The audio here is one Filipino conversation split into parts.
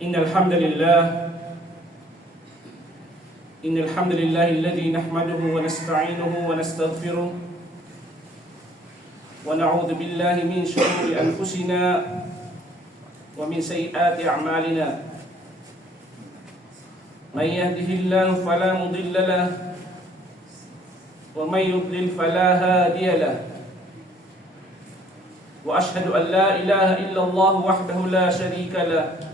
إن الحمد لله الذي نحمده ونستعينه ونستغفره ونعوذ بالله من شرور أنفسنا ومن سيئات أعمالنا. من يهده الله فلا مضل له ومن يضلل فلا هادي له. وأشهد أن لا إله إلا الله وحده لا شريك له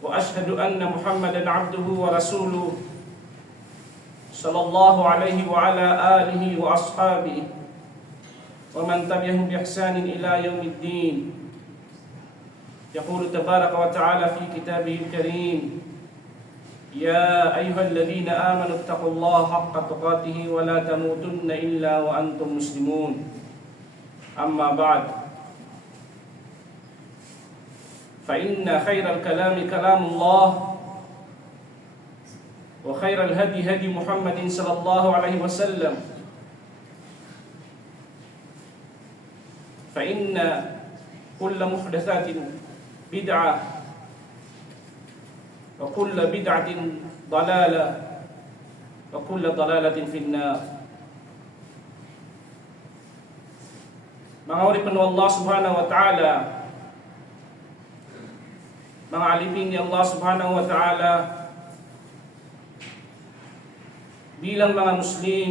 وأشهد أن محمدا عبده ورسوله صلى الله عليه وعلى آله وأصحابه ومن تبعهم بإحسان إلى يوم الدين. يقول تبارك وتعالى في كتابه الكريم: يا أيها الذين آمنوا اتقوا الله حق تقاته ولا تموتن إلا وأنتم مسلمون. أما بعد، فإن خير الكلام كلام الله وخير الهدي هدي محمد صلى الله عليه وسلم، فإن كل محدثات بدعة وكل بدعة ضلالة وكل ضلالة في النار. Mga uri ng Allah subhanahu wa ta'ala, mga alipin ni Allah subhanahu wa ta'ala, bilang mga Muslim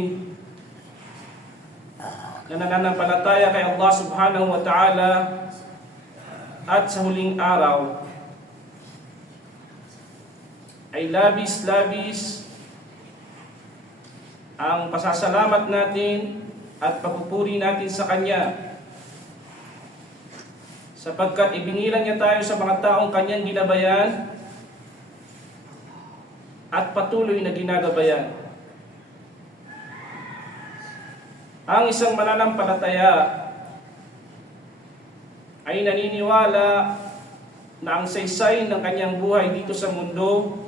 na nananampalataya kay Allah subhanahu wa ta'ala at sa huling araw, ay labis-labis ang pasasalamat natin at pagpupuri natin sa Kanya, sapagkat ibinilang niya tayo sa mga taong Kanyang ginabayan at patuloy na ginagabayan. Ang isang mananampalataya ay naniniwala na ang saysay ng kanyang buhay dito sa mundo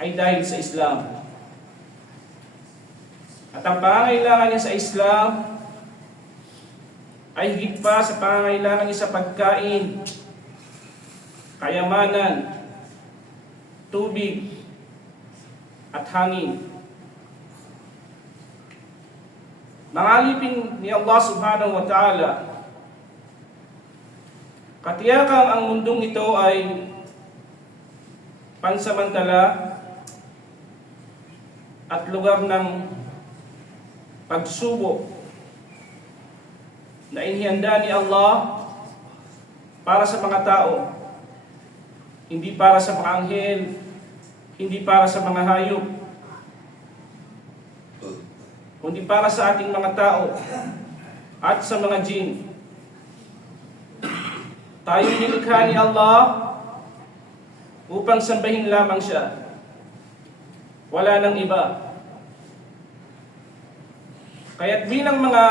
ay dahil sa Islam. At ang pangangailangan niya sa Islam ay higit pa sa pangangailangan niya sa pagkain, kayamanan, tubig, at hangin. Mga alipin ni Allah subhanahu wa ta'ala, katiyakang ang mundong ito ay pansamantala at lugar ng pagsubok na inihanda ni Allah para sa mga tao, hindi para sa mga anghel, hindi para sa mga hayop, kundi para sa ating mga tao at sa mga jinn. Tayo nilikha ni Allah upang sambahin lamang Siya. Wala nang iba. Kaya't bilang mga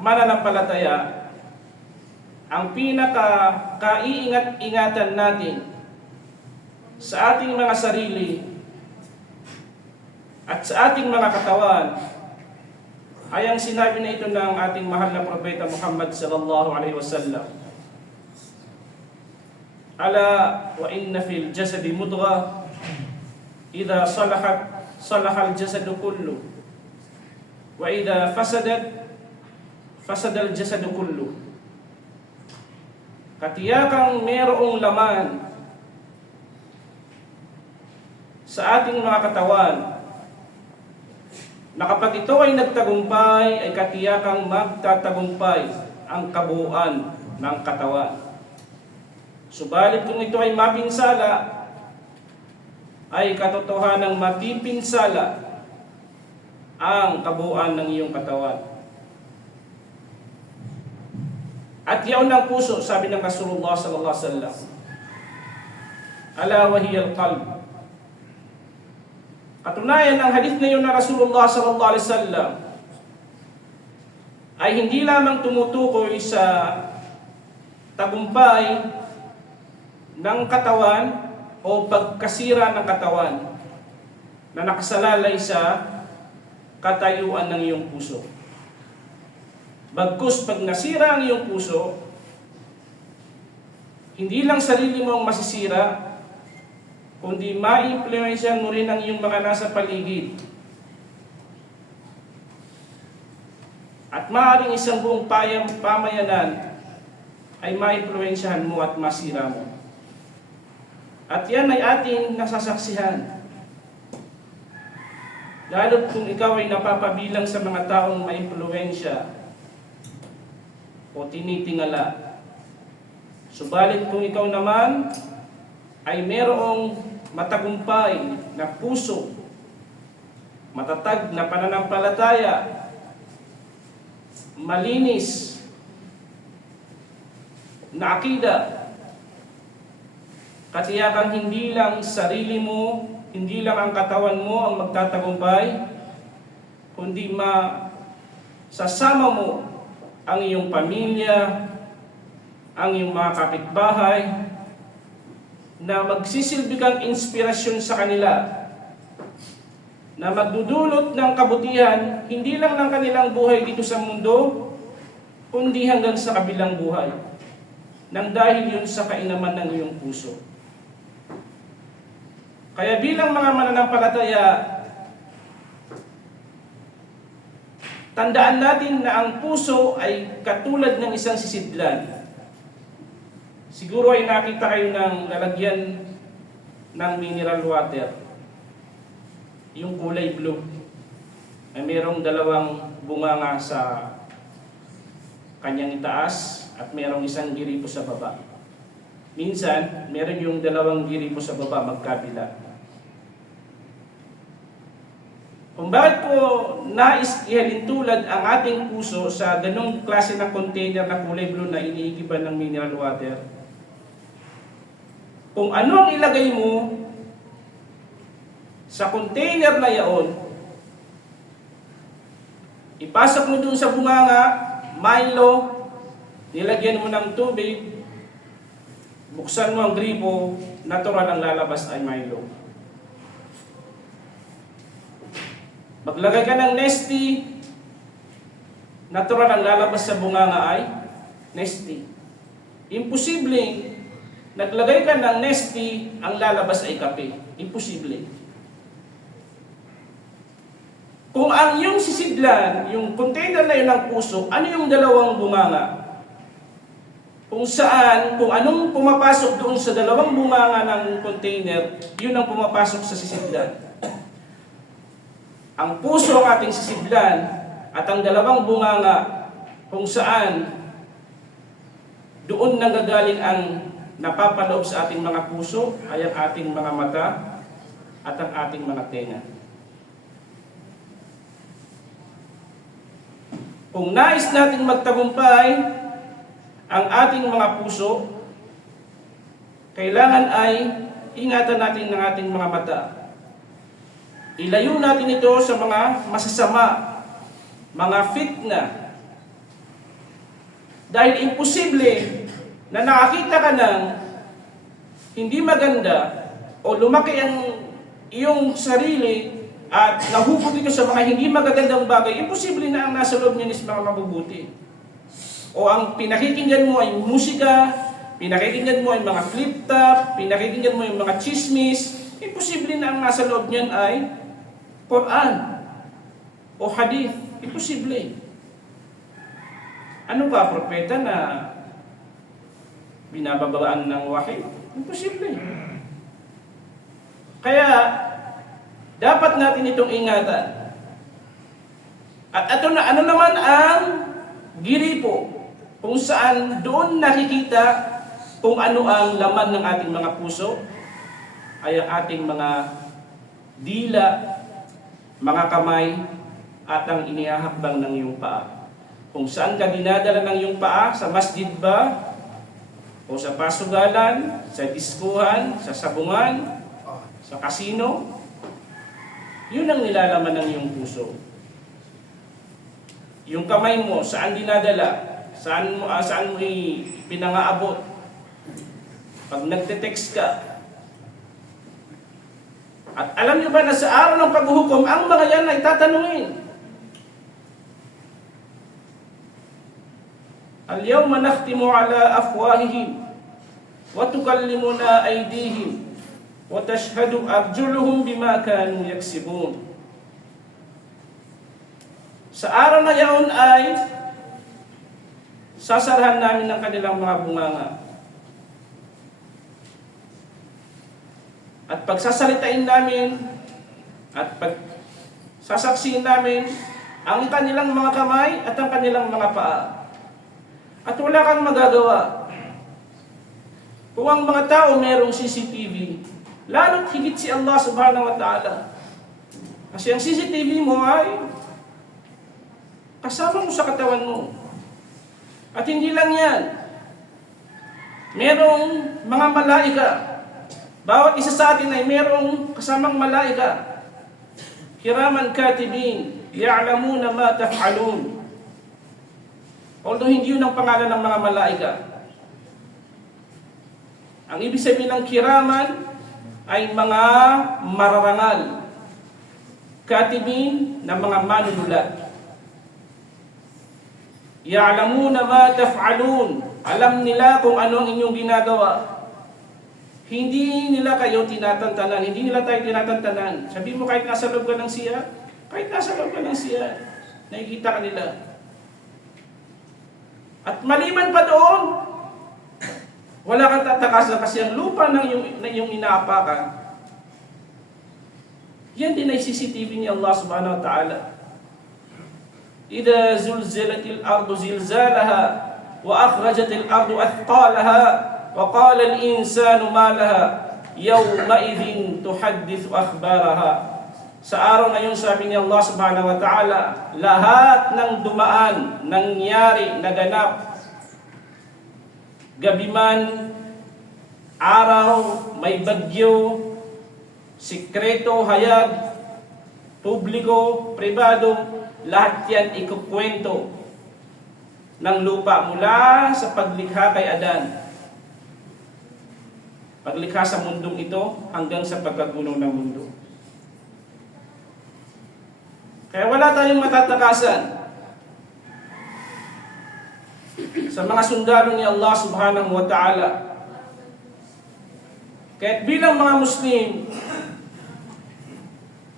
mananampalataya, ang pinaka-kaiingat-ingatan natin sa ating mga sarili at sa ating mga katawan ay ang sinabi na ito ng ating mahal na propeta Muhammad sallallahu alaihi wasallam: Ala wa inna fil jasadi mudghah idza salahat salahal jasadu kullu wa idza fasadat fasadal jasadu kullu. Katiyakang mayroong laman sa ating mga katawan na kapag ito ay nagtagumpay, ay katiyakang magtatagumpay ang kabuuan ng katawan. Subalit kung ito ay mapinsala, ay katotohanang mapipinsala ang kabuuan ng iyong katawan. At yaon ng puso, sabi ng Rasulullah sallallahu alaihi wasallam, ala wahiyal qalb. Katunayan, ang hadith na yun na Rasulullah sallallahu alaihi wasallam ay hindi lamang tumutukoy sa tagumpay ng katawan o pagkasira ng katawan na nakasalalay sa katayuan ng iyong puso. Bagkus pag nasira ang iyong puso, hindi lang sarili mo ang masisira, kundi ma-impluwensyahan mo rin ang iyong mga nasa paligid. At maaaring isang buong pamayanan ay ma-impluwensyahan mo at masira mo. At yan ay ating nasasaksihan. Lalo kung ikaw ay napapabilang sa mga taong ma-impluwensya o tinitingala. Subalit kung ikaw naman ay merong matagumpay na puso, matatag na pananampalataya, malinis na akida, katiyakan hindi lang sarili mo, hindi lang ang katawan mo ang magtatagumpay, kundi sasama mo ang iyong pamilya, ang iyong mga kapitbahay, na magsisilbi kang inspirasyon sa kanila, na magdudulot ng kabutihan, hindi lang ng kanilang buhay dito sa mundo, kundi hanggang sa kabilang buhay, nang dahil yun sa kainaman ng iyong puso. Kaya bilang mga mananampalataya, tandaan natin na ang puso ay katulad ng isang sisidlan. Siguro ay nakita kayo ng lalagyan ng mineral water. Yung kulay blue. Ay mayroong dalawang bunganga sa kanyang itaas at mayroong isang giripo sa baba. Minsan, meron yung dalawang giripo sa baba magkabila. Kung bakit po nais ihalintulad ang ating puso sa ganong klase ng container na kulay blue na iniigiban ng mineral water, kung ano ang ilagay mo sa container na yaon, ipasok mo dun sa bunganga, Milo, nilagyan mo ng tubig, buksan mo ang gripo, natural ang lalabas ay Milo. Maglagay ka ng Nesty, natural ang lalabas sa bunganga ay Nesty. Imposibleng naglagay ka ng Nesty, ang lalabas ay kape. Imposible. Kung ang yung sisidlan, yung container na yun ng puso, ano yung dalawang bunganga? Kung saan, kung anong pumapasok doon sa dalawang bunganga ng container, yun ang pumapasok sa sisidlan. Ang puso ang ating sisidlan at ang dalawang bunganga kung saan doon nanggagaling ang napapaloob sa ating mga puso ay ang ating mga mata at ang ating mga tenga. Kung nais nating magtagumpay ang ating mga puso, kailangan ay ingatan natin ng ating mga mata. Ilayo natin ito sa mga masasama, mga fitna. Dahil imposible na nakakita ka ng hindi maganda o lumaki ang iyong sarili at nahubog ito sa mga hindi magagandang bagay, imposible na ang nasa loob niya is mga mabubuti. O ang pinakikinggan mo ay musika, pinakikinggan mo ay mga flip-top, pinakikinggan mo ay mga chismis, imposible na ang nasa loob niyan ay Quran o hadith. Imposible. Ano ba, propeta na binababaan ng wahi? Imposible. Kaya, dapat natin itong ingatan. At ano naman ang giripo, kung saan doon nakikita kung ano ang laman ng ating mga puso, ay ang ating mga dila, mga kamay, at ang inihahakbang ng iyong paa. Kung saan ka dinadala ng iyong paa, sa masjid ba, o sa pasugalan, sa diskuhan, sa sabungan, sa kasino, yun ang nilalaman ng iyong puso. Yung kamay mo, saan dinadala? Saan mo pinangaabot? Pag nagte-text ka. At alam niyo ba na sa araw ng paghuhukom, ang mga yan ay tatanungin. Al-yawma nakhtimu ala afwahihim wa tukallimuna aydihim wa tashhadu arjuluhum bima kanu yaksibun. Sa araw na yaon ay sasarahan namin ng kanilang mga bunganga. At pagsasalitain namin at pagsasaksihin namin ang kanilang mga kamay at ang kanilang mga paa. At wala kang magagawa. Kung ang mga tao merong CCTV, lalo't higit si Allah subhanahu wa ta'ala. Kasi ang CCTV mo ay kasama mo sa katawan mo. At hindi lang yan. Merong mga malaika. Bawat isa sa atin ay merong kasamang malaika. Kiraman katibin, ya'lamuna ma taf'alun. Although hindi yun ang pangalan ng mga malaika. Ang ibig sabihin ng kiraman ay mga mararangal. Katibin na mga manunulat. Ya'lamuna ma taf'alun. Alam nila kung ano ang inyong ginagawa. Hindi nila kayo tinatantanan, hindi nila tayo tinatantanan. Sabi mo kahit nasa loob ka ng siya, kahit nasa loob ka ng siya, nakikita ka nila. At maliban pa doon, wala kang tatakasan kasi ang lupa ng iyong inaapakan, yan din ay CCTV ni Allah subhanahu wa ta'ala. إذا زلزلت الأرض زلزالها وأخرجت الأرض أثقالها وقال الإنسان ما لها يومئذ تحدث أخبارها. Sa araw na yun, sabi ni Allah subhanahu wa ta'ala, lahat ng dumaan, nangyari, naganap, gabi man, araw, may bagyo, sikreto, hayag, publiko, pribado, lahat yan ikukwento ng lupa mula sa paglikha kay Adan. Paglikha sa mundong ito hanggang sa pagkagunaw ng mundo. Kaya wala tayong matatakasan sa mga sundalo ni Allah subhanahu wa ta'ala. Kaya't bilang mga Muslim,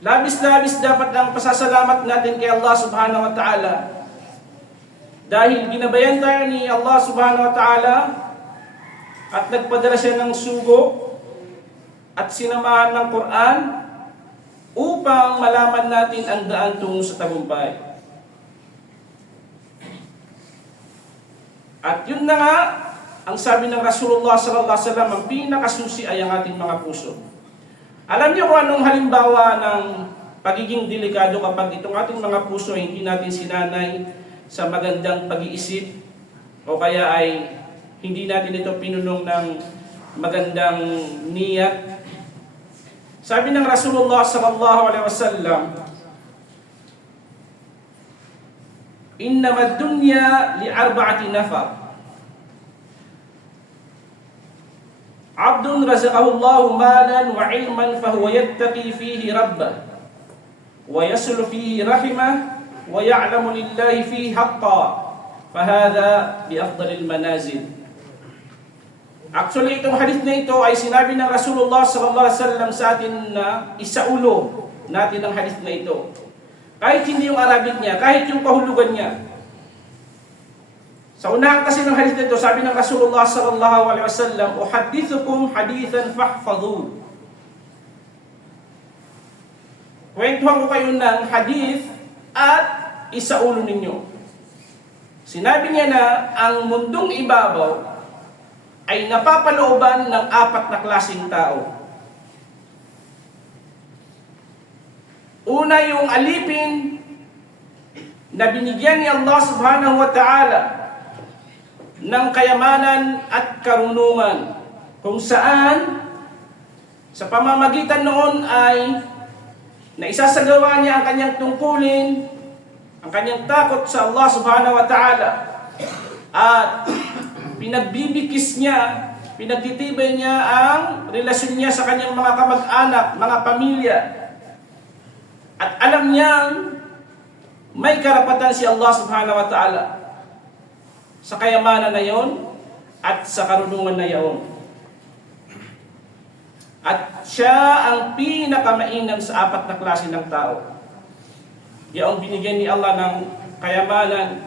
labis-labis dapat ang pasasalamat natin kay Allah subhanahu wa ta'ala. Dahil ginabayan tayo ni Allah subhanahu wa ta'ala at nagpadala siya ng sugo at sinamahan ng Quran upang malaman natin ang daan tungo sa tagumpay. At yun na nga, ang sabi ng Rasulullah sallallahu alaihi wasallam, ang pinakasusi ay ang ating mga puso. Alam niyo kung anong halimbawa ng pagiging delikado kapag itong ating mga puso hindi natin sinanay sa magandang pag-iisip o kaya ay hindi natin ito pinunong ng magandang niyat. Sabi ng Rasulullah sallallahu alaihi wasallam, "Innamad dunya li arba'ati nafar. Abdun razaqahu Allahu malan wa ilman fahuwa yattaqi fihi rabbah wa yaslu fihi rahimah wa ya'lamu lillahi fihi haqqan fahadha bi afdalil manazil." Actually, itong hadith na ito ay sinabi ng Rasulullah sallallahu alaihi wasallam sa atin na isaulo natin ang hadith na ito. Kahit hindi yung Arabic niya, kahit yung kahulugan niya. Sa unahan kasi ng hadith na ito, sabi ng Rasulullah sallallahu alaihi wasallam, "Uhaddithukum hadithan fahfadhu." Kwentuhan ko kayo ng hadith at isaulo ninyo. Sinabi niya na ang mundong ibabaw ay napapalooban ng apat na klaseng tao. Una, yung alipin na binigyan ni Allah subhanahu wa ta'ala ng kayamanan at karunungan, kung saan sa pamamagitan noon ay naisasagawa niya ang kanyang tungkulin, ang kanyang takot sa Allah subhanahu wa ta'ala, at pinagbibigkis niya, pinagtitibay niya ang relasyon niya sa kanyang mga kamag-anak, mga pamilya. At alam niyang may karapatan si Allah subhanahu wa ta'ala sa kayamanan na yon at sa karunungan na yon. At siya ang pinakamainam sa apat na klase ng tao. Yaong binigyan ni Allah ng kayamanan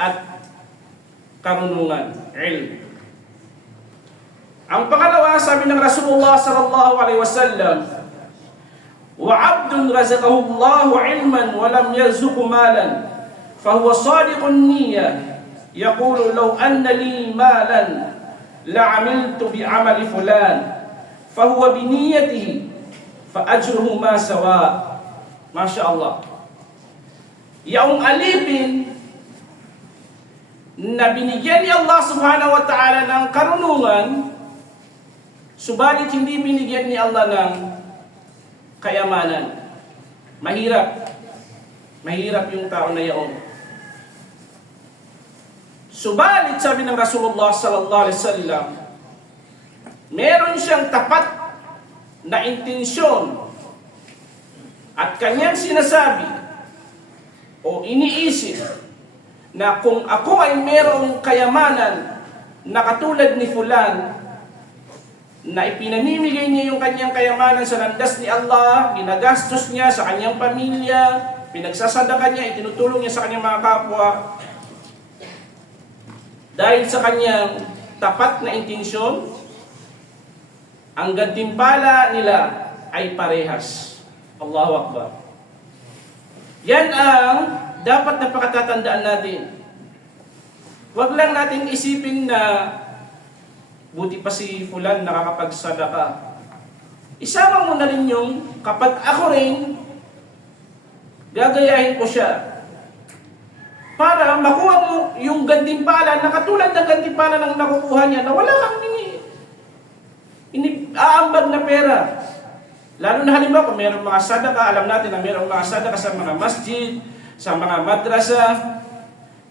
at karunungan, ilm. Ang pangalawa, sabi ng Rasulullah sallallahu alaihi wasallam, wa 'abdun razaqahu Allahu 'ilman wa lam yarzuqhu malan, fa huwa sadiqun niyyah, yaqulu law anna li malan la'amiltu bi 'amali fulan, fa huwa bi niyyatihi fa ajruhuma sawa. Masya Allah. Yaong alipin na binigyan ni Allah subhanahu wa ta'ala ng karunungan, subalit hindi binigyan ni Allah ng kayamanan. Mahirap. Mahirap yung tao na yaon. Subalit, sabi ng Rasulullah sallallahu alaihi wasallam, meron siyang tapat na intensyon at kanyang sinasabi o iniisip na kung ako ay merong kayamanan na katulad ni Fulan, na ipinamimigay niya yung kanyang kayamanan sa landas ni Allah, ginagastos niya sa kanyang pamilya, pinagsasadaka niya, itinutulong niya sa kanyang mga kapwa, dahil sa kanyang tapat na intensyon, ang gantimpala nila ay parehas. Allahu Akbar. Yan ang dapat na pakatatandaan natin. Huwag lang natin isipin na buti pa si Fulan nakakapagsadaka. Isama mo na rin yung kapag ako rin, gagayahin ko siya. Para makuha mo yung gantimpala na katulad ng gantimpala ng nakukuha niya na wala kang aambag na pera. Lalo na halimbawa kung mayroong mga sadaka, alam natin na mayroong mga sadaka sa mga masjid, sa mga madrasa.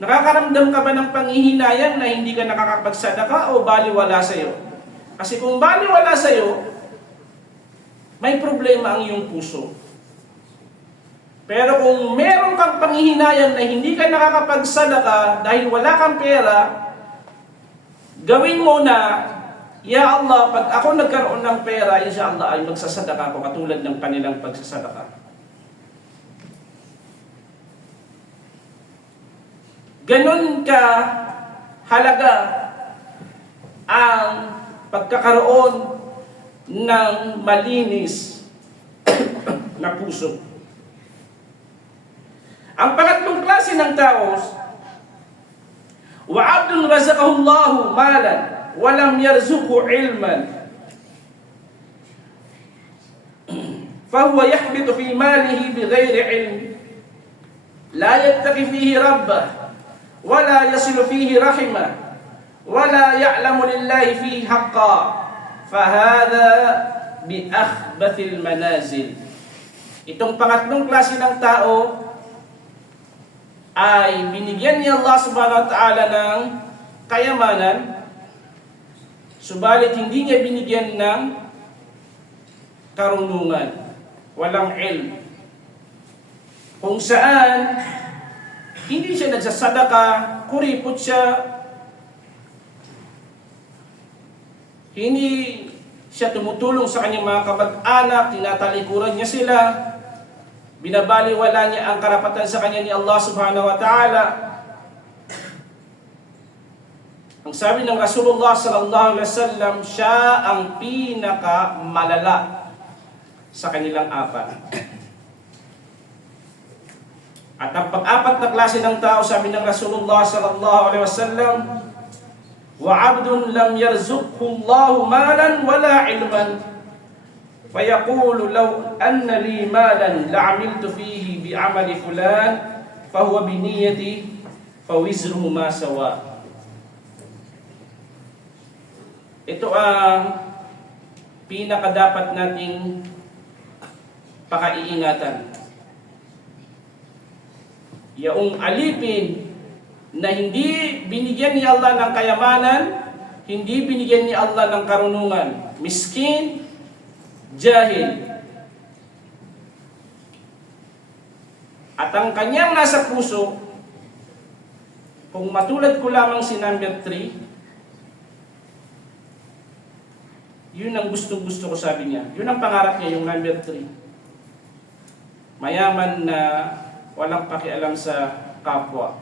Nakakaramdam ka ba ng panghihinayang na hindi ka nakakapagsadaka o baliwala sa iyo? Kasi kung baliwala sa iyo, may problema ang iyong puso. Pero kung meron kang panghihinayang na hindi ka nakakapagsadaka dahil wala kang pera, gawin mo na, Ya Allah, pag ako nagkaroon ng pera, insyaAllah ay magsasadaka ko katulad ng kanilang pagsasadaka. Ganon ka halaga ang pagkakaroon ng malinis na puso. Ang pangatlong klase ng tao, wa 'abdun razaqahu Allahu malan wa lam yarzuqhu 'ilman, fa huwa yahbitu fi malihi bighairi 'ilm, la yattaqi fihi rabbah wa la yasilu fihi rahimah wa la ya'lamu lillahi fihi haqqan, fa hadha bi akhbathil manazil. Itong pangatlong klase ng tao ay binigyan ni Allah subhanahu wa ta'ala ng kayamanan, subalit hindi niya binigyan ng karunungan, walang ilm. Kung saan, hindi siya nagsasadaka, kuripot siya, hindi siya tumutulong sa kanyang mga kamag-anak, tinatalikuran niya sila, binabaliwala niya ang karapatan sa kanya ni Allah subhanahu wa ta'ala. Ang sabi ng Rasulullah sallallahu alaihi wasallam, siya ang pinakamalala sa kanilang apat. At ang pang-apat na klase ng tao, sabi ng Rasulullah sallallahu alaihi wasallam, wa 'abdun lam yarzuqhu Allahu malan wala 'ilman, fayaqulu law anna li malan la'amiltu fihi bi'amali fulan, fahuwa biniyati fawizruhu ma sawa. Ito ang pinakadapat nating pakaiingatan. Yaong alipin na hindi binigyan ni Allah ng kayamanan, hindi binigyan ni Allah ng karunungan, miskin, jahil, at ang kanyang nasa puso, kung matulad ko lamang si number 3, Yun ang gustong-gusto ko, sabi niya. Yun ang pangarap niya, yung number 3. Mayaman na walang pakialam sa kapwa.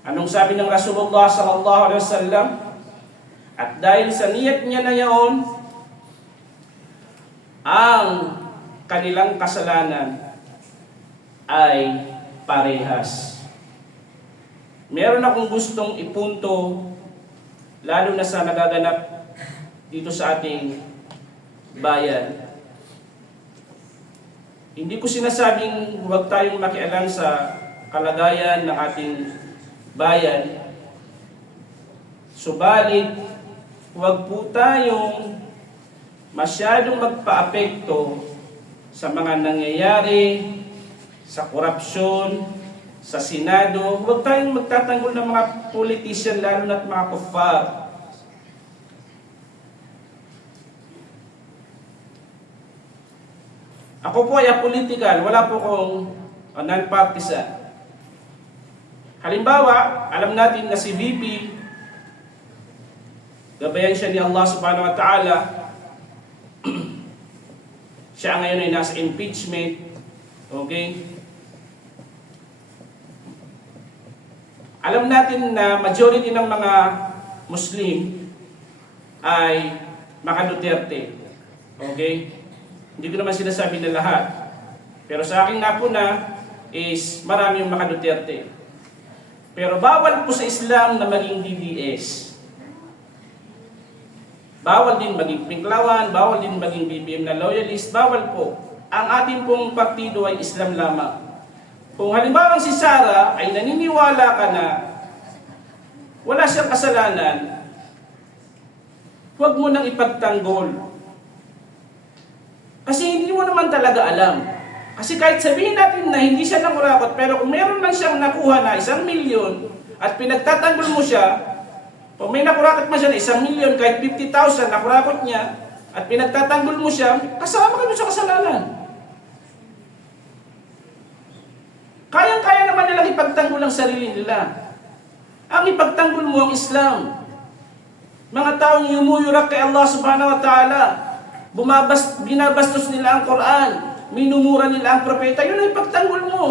Anong sabi ng Rasulullah sallallahu alaihi wasallam? At dahil sa niyat niya na yaon, ang kanilang kasalanan ay parehas. Meron akong gustong ipunto, lalo na sa nagaganap dito sa ating bayan. Hindi ko sinasabing huwag tayong makialam sa kalagayan ng ating bayan. Subalit, huwag po tayong masyadong magpa-apekto sa mga nangyayari, sa korupsyon, sa Senado. Huwag tayong magtatanggol ng mga politician, lalo na't mga kuffar. Ako po ay apolitical, wala po kong non-partisan. Halimbawa, alam natin na si VP, gabayan siya ni Allah subhanahu wa ta'ala, siya ngayon ay nasa impeachment, okay? Alam natin na majority ng mga Muslim ay mga Duterte, okay? Hindi ko naman sinasabi na lahat. Pero sa akin nga po na is marami yung mga Duterte. Pero bawal po sa Islam na maging DDS. Bawal din maging Pinklawan, bawal din maging BBM na loyalist, bawal po. Ang ating pong partido ay Islam lamang. Kung halimbawa si Sara ay naniniwala ka na wala siyang kasalanan, huwag mo nang ipagtanggol. Kasi hindi mo naman talaga alam. Kasi kahit sabihin natin na hindi siya nangurakot, pero kung meron man siyang nakuha na 1 milyon at pinagtatanggol mo siya, kung may nakurakot man siya na 1 milyon, kahit 50,000 nakurakot niya, at pinagtatanggol mo siya, kasama ka mo sa kasalanan. Kayang-kaya naman nilang ipagtanggol ang sarili nila. Ang ipagtanggol mo ang Islam. Mga taong yumuyurak kay Allah subhanahu wa ta'ala, binabastos nila ang Quran, minumura nila ang propeta, yun ay pagtanggol mo.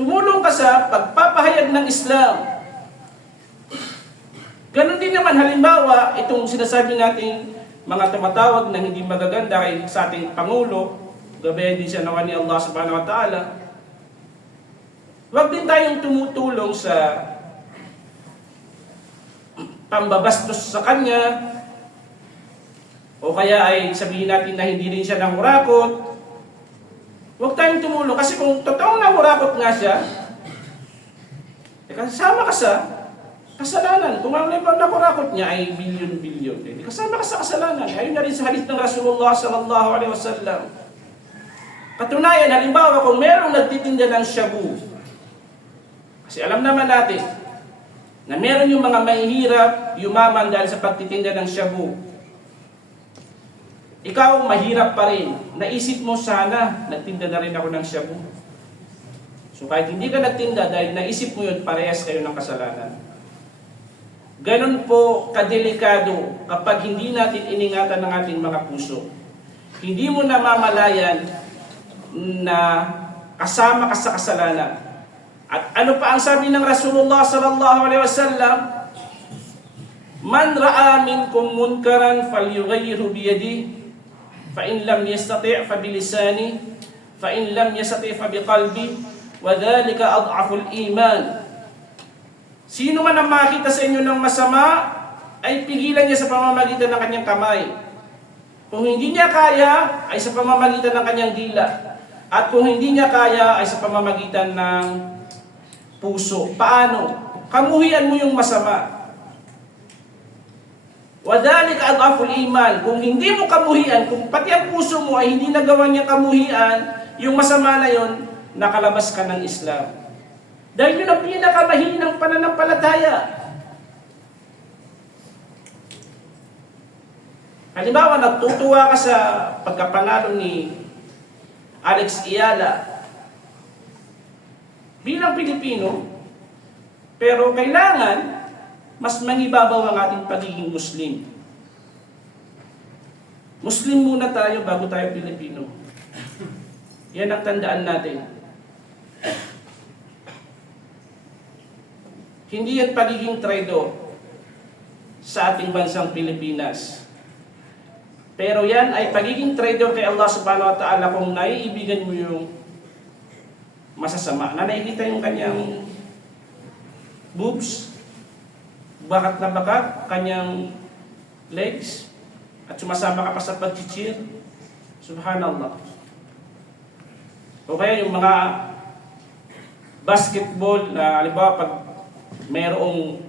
Tumulong ka sa pagpapahayag ng Islam. Ganon din naman, halimbawa, itong sinasabi nating mga tumatawag na hindi magaganda kay sa ating Pangulo, gabayan din siya naman ni Allah subhanahu wa ta'ala. Huwag din tayong tumutulong sa pambabastos sa kanya, o kaya ay sabihin natin na hindi rin siya nangurakot. Huwag tayong tumulong kasi kung totoong nangurakot nga siya, kasama ka sa kasalanan. Kung ano yung nangurakot niya ay bilyon-bilyon, kasama ka sa kasalanan. Ayun na rin sa hadith ng Rasulullah sallallahu alaihi wasallam. Katunayan, halimbawa kung merong nagtitinda ng shabu, kasi alam naman natin na meron yung mga mahihirap, yumaman dahil sa pagtitinda ng shabu. Ikaw, mahirap pa rin. Naisip mo sana, nagtinda na rin ako ng shabu. So kahit hindi ka nagtinda, dahil naisip mo yun, parehas kayo ng kasalanan. Ganon po kadelikado kapag hindi natin iningatan ng ating mga puso. Hindi mo namamalayan na kasama ka sa kasalanan. At ano pa ang sabi ng Rasulullah sallallahu alaihi wasallam? Man ra'a minkum munkaran falyughayyirhu bi yadihi, fa in lam yastati' fa bi lisanihi, fa in lam yastati' fa bi qalbihi, wa dhalika ad'aful iman. Sino man ang makita sa inyo ng masama, ay pigilan niya sa pamamagitan ng kanyang kamay. Kung hindi niya kaya, ay sa pamamagitan ng kanyang dila. At kung hindi niya kaya, ay sa pamamagitan ng puso. Paano? Kamuhian mo yung masama. Wadhalika adhaful iman. Kung hindi mo kamuhian, kung pati ang puso mo ay hindi nagawa niya kamuhian, yung masama na yon, nakalabas ka ng Islam. Dahil yun ang pinakamahinang pananampalataya. Halimbawa, natutuwa ka sa pagkapanalo ni Alex Ayala. Bilang Pilipino, Pero kailangan, mas mangibabaw ang ating pagiging Muslim. Muslim muna tayo bago tayo Pilipino. Yan ang tandaan natin. Hindi yan pagiging traidor sa ating bansang Pilipinas. Pero yan ay pagiging traidor kay Allah subhanahu wa ta'ala kung naiibigan mo yung masasama. Na nakikita yung kanyang boobs, bakat na bakat, kanyang legs, at sumasama ka pa sa pag-cheer. Subhanallah. O kaya yung mga basketball na halimbawa pag mayroong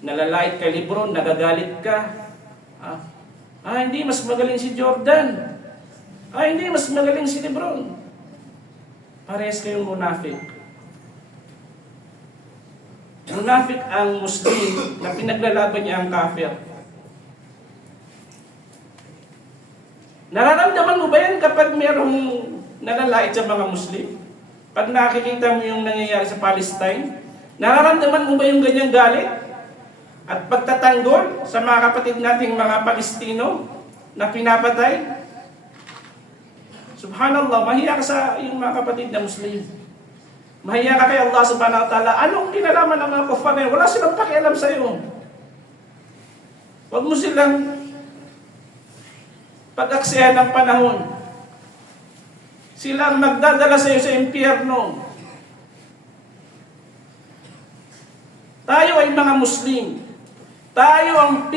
nalalait kay Lebron, nagagalit ka. Hindi, mas magaling si Jordan. Hindi, mas magaling si Lebron. Parehas kayong munafik. Munafik ang Muslim na pinaglalaban niya ang kafir. Nararamdaman mo ba yan kapag mayroong nalalait sa mga Muslim? Pag nakikita mo yung nangyayari sa Palestine, nararamdaman mo ba yung ganyang galit? At pagtatanggol sa mga kapatid nating mga Palestino na pinapatay? Subhanallah, mahiya ka sa yung mga kapatid na Muslim. Mahiya ka kay Allah subhanahu wa ta'ala. Anong kinalaman ng mga kufar na yun? Wala silang pakialam sa iyo. Huwag mo silang pag-aksihan ng panahon. Silang magdadala sa iyo sa impyerno. Tayo ay mga Muslim. Tayo ang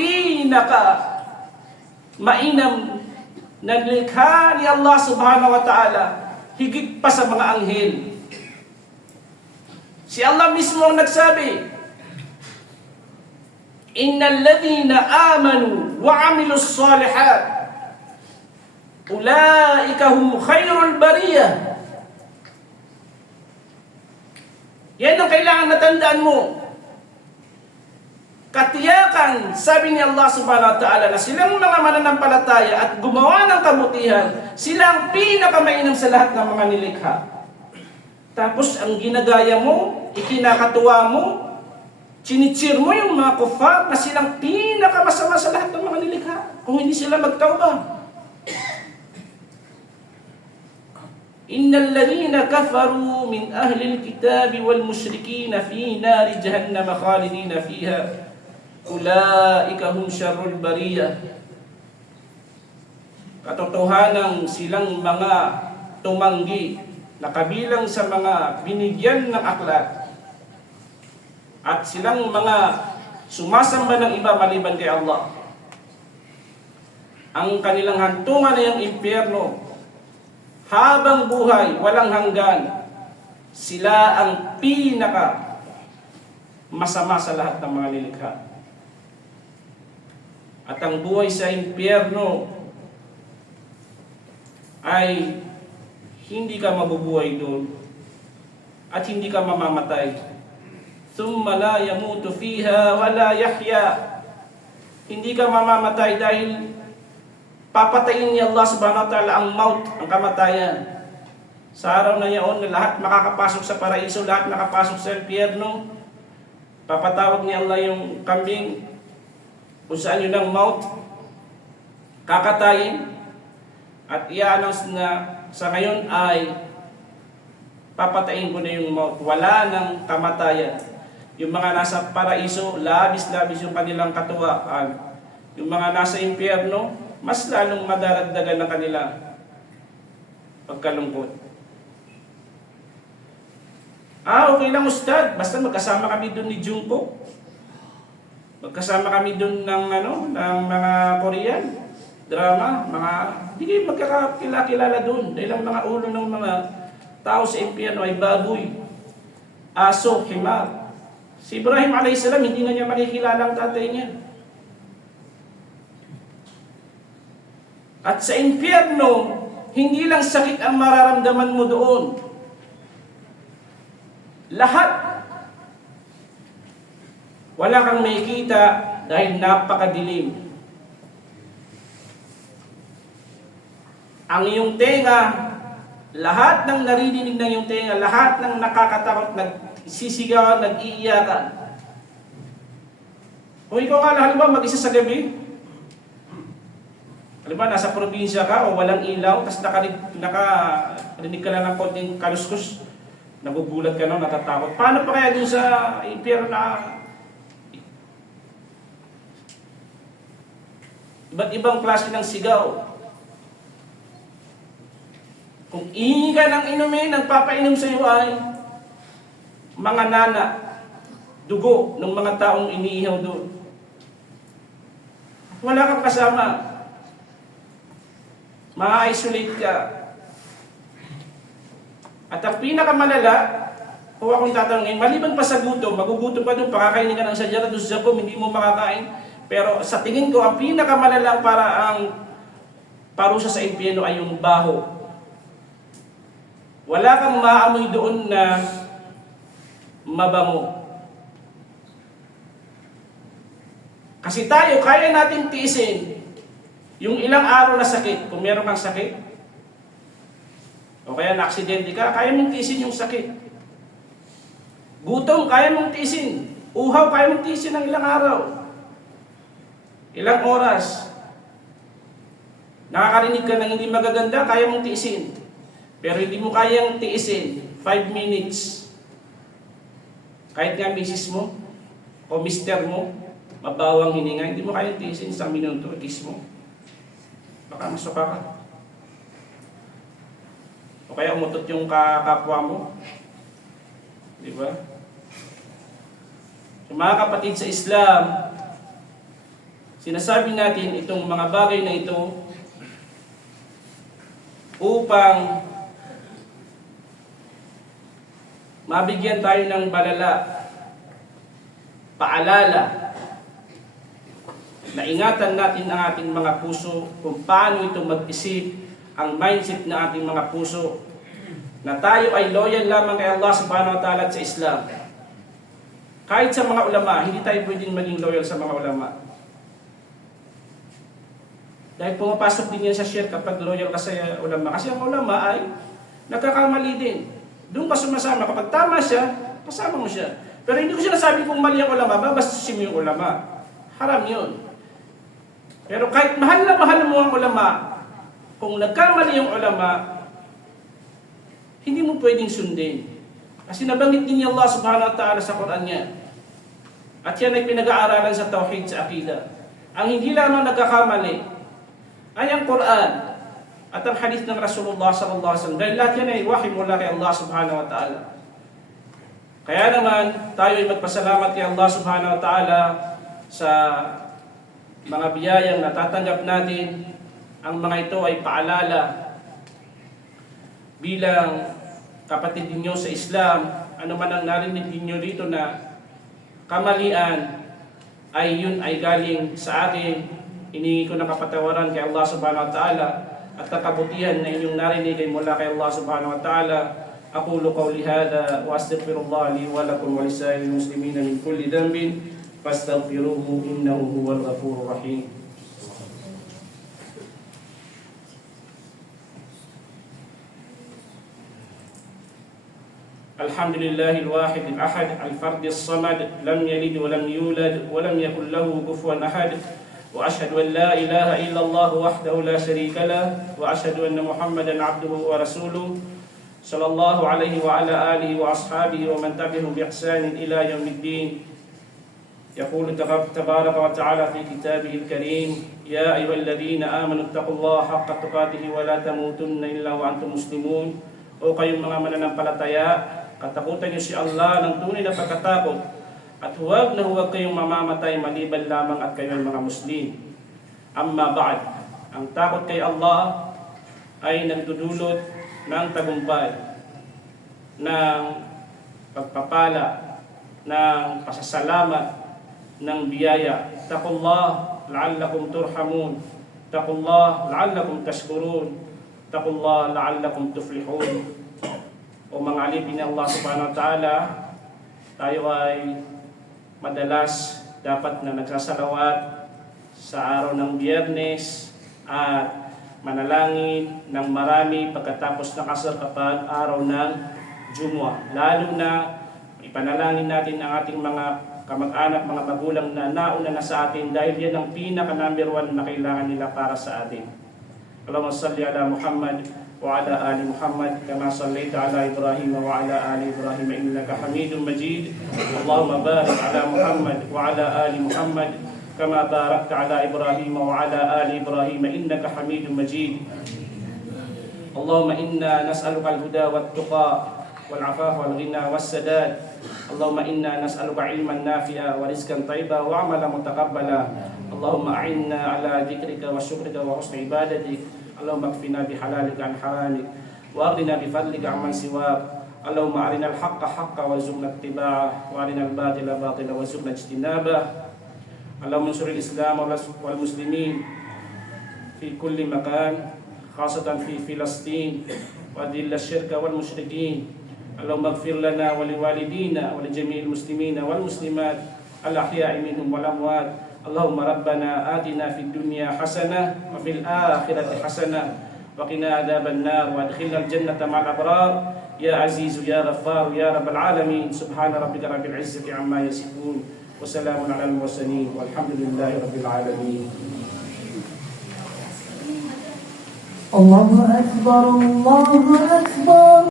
mainam na likha ni Allah subhanahu wa ta'ala, higit pa sa mga anghel. Si Allah mismo ang nagsabi, Innal ladhina amanu wa amilus salihat ulaika hum khairul bariyah. Yan ang kailangan na tandaan mo. Katiyakan, sabi ni Allah subhanahu wa ta'ala, na silang mga mananampalataya at gumawa ng kabutihan, silang pinakamainam sa lahat ng mga nilikha. Tapos ang ginagaya mo, ikinakatuwa mo, chinichir mo yung mga kufar na silang pinakamasama sa lahat ng mga nilikha kung hindi sila magtawbah. Innal ladhina kafaru min ahli alkitabi wal mushrikina fi nari jahannam khalidina fiha ulaika hum syarrul bariyah. Katotohanan silang mga tumanggi na kabilang sa mga binigyan ng aklat at silang mga sumasamba ng iba maliban kay Allah. Ang kanilang hantungan ay ang impyerno. Habang buhay, walang hanggan. Sila ang pinaka masama sa lahat ng mga nilikha. At ang buhay sa impyerno ay hindi ka mabubuhay doon at hindi ka mamamatay. Thumma la yamutu fiha wa la yahya. Hindi ka mamamatay dahil papatayin ni Allah subhanahu wa ta'ala ang maut, ang kamatayan. Sa araw na yaon na lahat makakapasok sa paraiso, lahat nakapasok sa impyerno, papatawag ni Allah yung kambing kung saan yun ang maut, kakatayin, at i-announce na sa ngayon ay papatayin ko na yung maut. Wala ng kamatayan. Yung mga nasa paraiso, labis-labis yung kanilang katuwaan. Yung mga nasa impyerno, mas lalong madaragdagan ng kanilang pagkalungkot. Okay lang Ustad, basta magkasama kami doon ni Jungkook. Magkasama kami doon ng mga Korean drama, hindi kayo magkakilala doon dahil ang mga ulo ng mga tao sa impyerno ay baboy, aso, himar. Si Ibrahim a.s. hindi na niya makikilala ang tatay niya. At sa impyerno, hindi lang sakit ang mararamdaman mo doon. Lahat. Wala kang makikita dahil napakadilim. Ang iyong tenga, lahat ng naririnig ng iyong tenga, lahat ng nakakatakot nagsisigawan, nag-iiyakan. Kung ikaw nga halimbawa mag-isa sa gabi, halimbawa nasa probinsya ka o walang ilaw, tapos nakarinig ka lang ng konting kaluskos, nagugulat ka na, natatakot. Paano pa kaya dun sa impyerno na iba't ibang klase ng sigaw? Kung ihingi ka ng inumin, nagpapainom sa iyo ay mga nana, dugo ng mga taong iniihaw doon. Wala kang kasama. Ma-isolate ka. At ang pinakamalala, kung akong tatanungin, maliban pa sa gutom, magugutom ka doon, pakakainin ka ng sadyara doon sa Jacob, hindi mo makakain. Pero sa tingin ko, ang pinakamalalang para ang parusa sa impyerno ay yung baho. Wala kang maamoy doon na mabango. Kasi tayo, kaya natin tiisin yung ilang araw na sakit. Kung meron kang sakit, o kaya na-aksidente ka, kaya mong tiisin yung sakit. Gutom, kaya mong tiisin. Uhaw, kaya mong tiisin ng ilang araw. Ilang oras. Nakakarinig ka ng hindi magaganda, kaya mong tiisin. Pero hindi mo kayang tiisin 5 minutes. Kahit nga misis mo o mister mo, mabawang hininga, hindi mo kayang tiisin sa minuto, kiss mo. Baka masuka ka. O kaya umutot yung kapwa mo. Di ba? So, mga kapatid sa Islam, sinasabi natin itong mga bagay na ito upang mabigyan tayo ng balala, paalala, na ingatan natin ang ating mga puso kung paano ito mag-isip, ang mindset ng ating mga puso, na tayo ay loyal lamang kay Allah subhanahu wa ta'ala at sa Islam. Kahit sa mga ulama, hindi tayo pwedeng maging loyal sa mga ulama. Dahil pumapasok din yan sa shirk kapag loyal ka sa ulama. Kasi ang ulama ay nagkakamali din. Doon ka sumasama. Kapag tama siya, kasama mo siya. Pero hindi ko siya nasabi kung mali ang ulama, babastusin mo yung ulama. Haram yun. Pero kahit mahal na mahal mo ang ulama, kung nagkamali yung ulama, hindi mo pwedeng sundin. Kasi nabanggit din ni Allah subhanahu wa ta'ala sa Quran niya. At yan ay pinag-aaralan sa tawhid, sa akida. Ang hindi lamang nagkakamali ay ang Quran at ang hadith ng Rasulullah sallallahu alaihi wasallam. Dahil lahat yan ay wahy mula kay Allah subhanahu wa ta'ala. Kaya naman, tayo ay magpasalamat kay Allah subhanahu wa ta'ala sa mga biyayang natatanggap natin. Ang mga ito ay paalala bilang kapatid ninyo sa Islam. Ano man ang narinig ninyo dito na kamalian, ay yun ay galing sa akin. Hiningi ko ng kapatawaran kay Allah subhanahu wa ta'ala. At ang kabutihan na inyong narinig ay mula kay Allah subhanahu wa ta'ala. Aqulu qawli hadha wa astaghfirullah li wa lakum wa lisa'iril muslimina min kulli dhanbin fastaghfiruhu innahu huwal ghafurur rahim. Alhamdulillahil wahidil ahad al-fardis samad lam yalid wa lam yulad wa lam yakul lahu kufuwan ahad. وأشهد أن لا إله إلا الله وحده لا شريك له وأشهد أن محمدا عبده ورسوله صلى الله عليه وعلى آله وأصحابه ومن تبعهم بإحسان إلى يوم الدين. يقول تبارك وتعالى في كتابه الكريم يا أيها الذين آمنوا اتقوا الله حق تقاته ولا تموتن إلا وأنتم مسلمون. O kayong mga mananampalataya, katakutan niyo si Allah ng tunay na pagkatakot. At huwag na huwag kayong mamamatay maliban lamang at kayo ay mga Muslim. Amma ba'd, ang takot kay Allah ay nagdudulot ng tagumpay, ng pagpapala, ng pasasalamat, ng biyaya. Taqullah la'allakum turhamun. Taqullah la'allakum tashkurun. Taqullah la'allakum tuflihun. O mga alipin ni Allah subhanahu wa ta'ala, tayo ay madalas dapat na nagsasalawat sa araw ng Biyernes at manalangin ng marami pagkatapos ng asar kapag araw ng Jumu'ah. Lalo na Ipanalangin natin ang ating mga kamag-anak, mga magulang na nauna na sa atin dahil yan ang pinaka-number 1 na kailangan nila para sa atin. Allahumma salli ala Muhammad wa ala ali Muhammad kama sallaita ala Ibrahim wa ala ali Ibrahim innaka Hamidum Majid. Allahumma barik ala Muhammad wa ala ali Muhammad kama barakta ala Ibrahim wa ala ali Ibrahim innaka Hamidum Majid. Allahumma inna nas'aluka al-huda wat-tuqa wal-'afafa wal-ghina was-sadad. Allahumma inna nas'aluka 'ilman nafi'a wa rizqan thayyiban wa 'amalan mutaqabbala. Allahumma a'inna 'ala dhikrika wa syukrika wa husni ibadatik. Allahumma kfina bihalalika an haramik wa aghnina bifadlika amman siwak. Allahumma arinal haqqa haqqan warzuqna ittiba'ah wa arinal batila batilan warzuqna ijtinabah. Allahumma ansuril Islam wal muslimin fi kulli makan, khasatan fi Filastin, wa adilla syirka wal musyrikin. Allahumma ighfir lana wa liwalidina wa li jami'il muslimina wal muslimat al ahya'i minhum wal amwat. Allahumma rabbana atina fid dunya hasanah wa fil akhirati hasanah wa qina adzaban nar wa adkhilna al jannata ma'al abrar ya azizu ya ghaffar ya rabbal alamin. Subhana rabbika rabbil izzati amma yasifun wa salamun alal mursalin walhamdulillahi rabbil alamin. Allahu akbar, Allahu akbar.